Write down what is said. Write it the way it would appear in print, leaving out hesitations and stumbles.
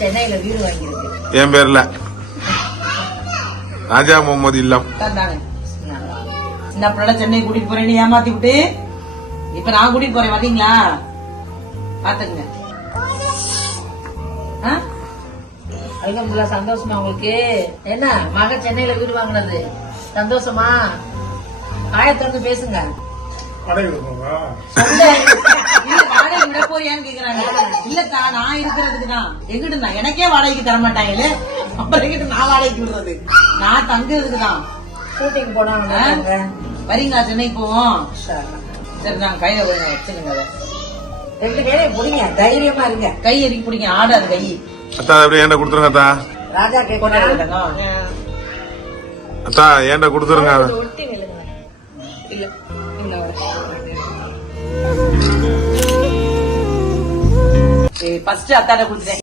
சென்னையில வீடு வாங்கியிருக்கு என் பேர்ல ராஜா முகமது இல்லம். இந்த பிள்ளை சென்னை கூட்டிட்டு போறேன்னு ஏமாத்தி விட்டு இப்ப நான் கூட்டிட்டு போறேன் பாத்தீங்களா, பாத்துங்க. அதுக்கு சந்தோஷமா உங்களுக்கு? என்ன மக சென்னையில வீடு வாங்கினது சந்தோஷமா? ஆயத்திறந்து பேசுங்க. வாடகை விட போறியான்னு கேக்குறாங்க. இல்லத்தா நான் இருக்கிறதுக்குதான். எங்கிட்டு எனக்கே வாடகைக்கு தர மாட்டாங்க, அப்புறம் எங்கிட்ட நான் வாடகைக்கு விடுறது? நான் தங்குறதுக்குதான். ஷூட்டிங் போனா வரீங்களா? சென்னைக்கு போவோம். சரி நாங்க கையில வச்சுருங்க. அதை எப்படி கையில பிடிங்க, தைரியமா இருங்க. கை எதுக்கு பிடிங்க, ஆடாது கை. அத்தா அப்படியே ஏன்டா கொடுத்துருங்க அத்தா. ராஜா கேட்க அத்தா ஏன்டா கொடுத்துருங்க. இல்ல ஃபர்ஸ்ட் அத்தாட கொடுத்தேன்.